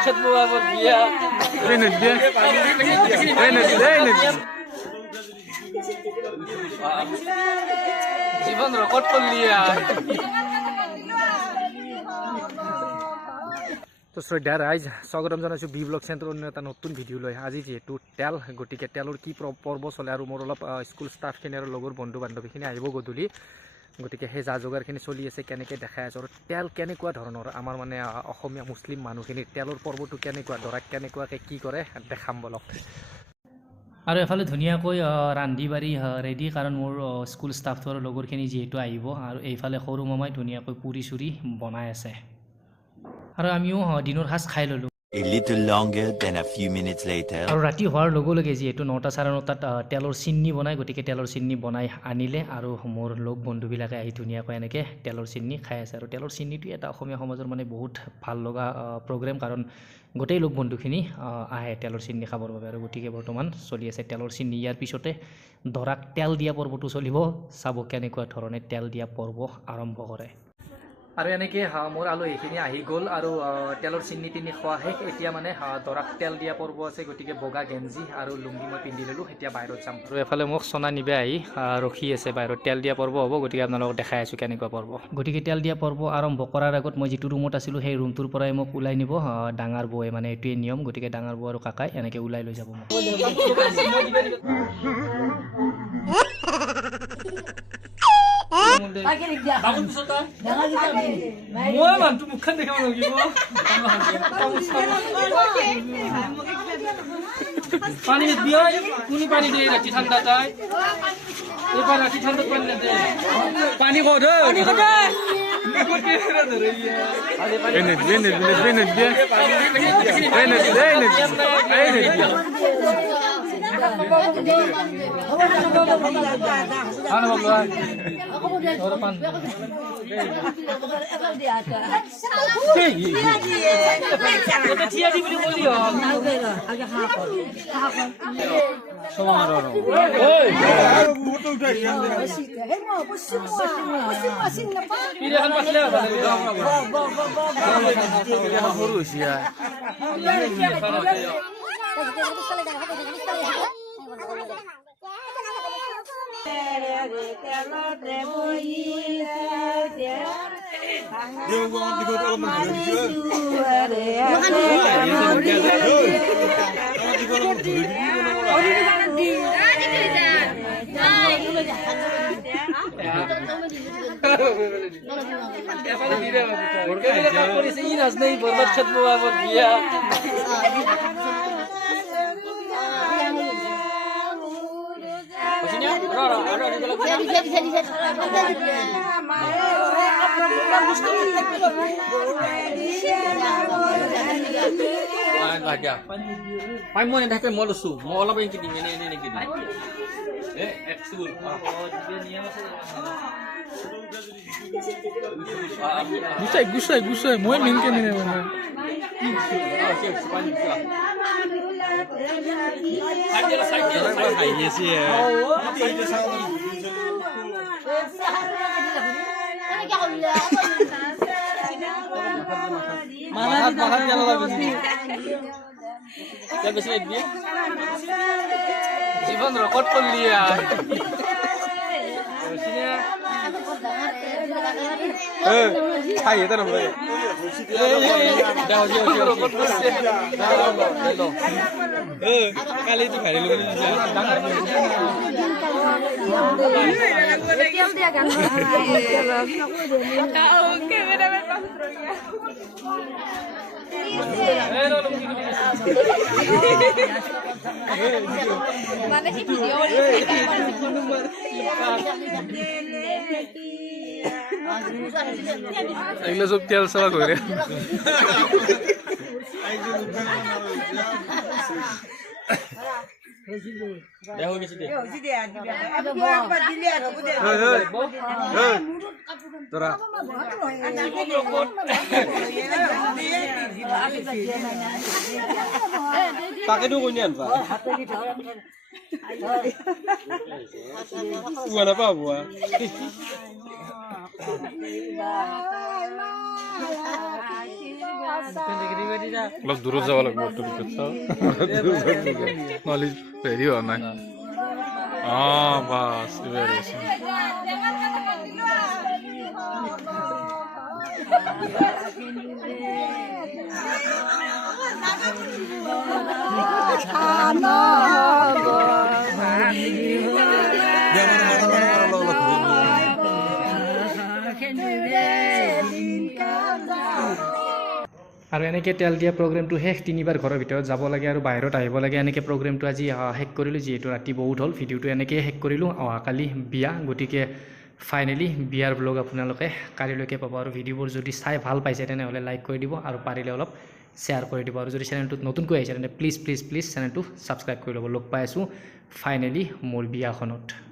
বৰবাদ বাবৰ বিয়া জীবন ৰেকৰ্ড কৰলিয়া তো শ্ৰদ্ধা ৰাইজ স্বাগতম জানাইছো বি ব্লগ চেণ্টাৰৰ অন্য এটা নতুন ভিডিঅ' লৈ আজি যিহেতু তেল গতিকে তেলৰ কি পৰ্ব চলে আৰু মোৰ অলপ স্কুল ষ্টাফখিনি আৰু লগৰ বন্ধু বান্ধৱীখিনি আহিব গধূলি গতিকে সেই যা যোগাৰখিনি চলি আছে কেনেকৈ দেখাই আছোঁ আৰু তেল কেনেকুৱা ধৰণৰ আমাৰ মানে অসমীয়া মুছলিম মানুহখিনিৰ তেলৰ পৰ্বটো কেনেকুৱা দৰাক কেনেকুৱাকৈ কি কৰে দেখাম বলক আৰু এফালে ধুনীয়াকৈ ৰান্ধি বাঢ়ি ৰেডি কাৰণ মোৰ স্কুল ষ্টাফটো আৰু লগৰখিনি যিহেতু আহিব আৰু এইফালে সৰু মামাই ধুনীয়াকৈ পুৰি চুৰি বনাই আছে আৰু আমিও দিনৰ সাজ খাই ল'লোঁ A little longer than a few minutes later. আৰু ৰাতি হোৱাৰ লগে লগে যিহেতু 9টা 9:30 তেলৰ চিন্নি বনাই গতিকে তেলৰ চিন্নি বনাই আনিলে আৰু মোৰ লগ বন্ধুবিলাকে আহি ধুনীয়াকৈ এনেকৈ তেলৰ চিন্নি খাই আছে আৰু তেলৰ চিন্নিটো এটা অসমীয়া সমাজৰ মানে বহুত ভাল লগা প্ৰগ্ৰেম কাৰণ গোটেই লগ বন্ধুখিনি আহে তেলৰ চিন্নি খাবৰ বাবে আৰু গতিকে বৰ্তমান চলি আছে তেলৰ চিন্নি ইয়াৰ পিছতে দৰাক তেল দিয়া পৰ্বটো চলিব চাব কেনেকুৱা ধৰণে তেল দিয়া পৰ্ব আৰম্ভ কৰে আৰু এনেকৈ মোৰ আলহীখিনি আহি গ'ল আৰু তেলৰ চিন্নি তিনি খোৱা শেষ এতিয়া মানে দৰাক তেল দিয়া পৰ্ব আছে গতিকে বগা গেঞ্জি আৰু লুংগি মই পিন্ধি ল'লোঁ এতিয়া বাহিৰত যাম আৰু এফালে মোক সোণা নিবে আহি ৰখি আছে বাহিৰত তেল দিয়া পৰ্ব হ'ব গতিকে আপোনালোকক দেখাই আছোঁ কেনেকুৱা পৰ্ব গতিকে তেল দিয়া পৰ্ব আৰম্ভ কৰাৰ আগত মই যিটো ৰুমত আছিলোঁ সেই ৰুমটোৰ পৰাই মোক ওলাই নিব ডাঙৰ বৌয়ে মানে এইটোৱে নিয়ম গতিকে ডাঙৰ বৌ আৰু কাকাই এনেকৈ ওলাই লৈ যাব মোক মই মানুহটো মুখখন দেখাব লাগিব পানী দিয়া কোনি পানী দিয়ে ৰাতি ঠাণ্ডা তাই এইবাৰ ৰাতি ঠাণ্ডা পানী নিদিয়ে পানী কত মই নেদেখে মই লৈছোঁ মই অলপ এনেকৈ দিম এনে এনেকৈ দিম গুচাই গুচাই মই মেইনকে নিয়ে মানে জীবন রেকর্ড করলিয়া কালি তো ভাইরাল এগুলো সব তেল সবা করে দেখো কিছু দে তোরা তাকে তো কই আনবা বুয়া না পাবো অলপ দূৰত যাব লাগিব টুলগেট চাওঁ নহ'লে হেৰি হোৱা নাই বাছ এইবাৰ আহিছে আৰু এনেকৈ তেল দিয়া প্ৰগ্ৰেমটো শেষ 3বাৰ ঘৰৰ ভিতৰত যাব লাগে আৰু বাহিৰত আহিব লাগে এনেকৈ প্ৰগ্ৰেমটো আজি শেষ কৰিলোঁ যিহেতু ৰাতি বহুত হ'ল ভিডিঅ'টো এনেকৈয়ে শেষ কৰিলোঁ অহাকালি বিয়া গতিকে ফাইনেলি বিয়াৰ ব্লগ আপোনালোকে কালিলৈকে পাব আৰু ভিডিঅ'বোৰ যদি চাই ভাল পাইছে তেনেহ'লে লাইক কৰি দিব আৰু পাৰিলে অলপ শ্বেয়াৰ কৰি দিব আৰু যদি চেনেলটোত নতুনকৈ আহিছে তেন্তে প্লিজ চেনেলটো ছাবস্ক্ৰাইব কৰি ল'ব লগ পাই আছোঁ ফাইনেলি মোৰ বিয়াখনত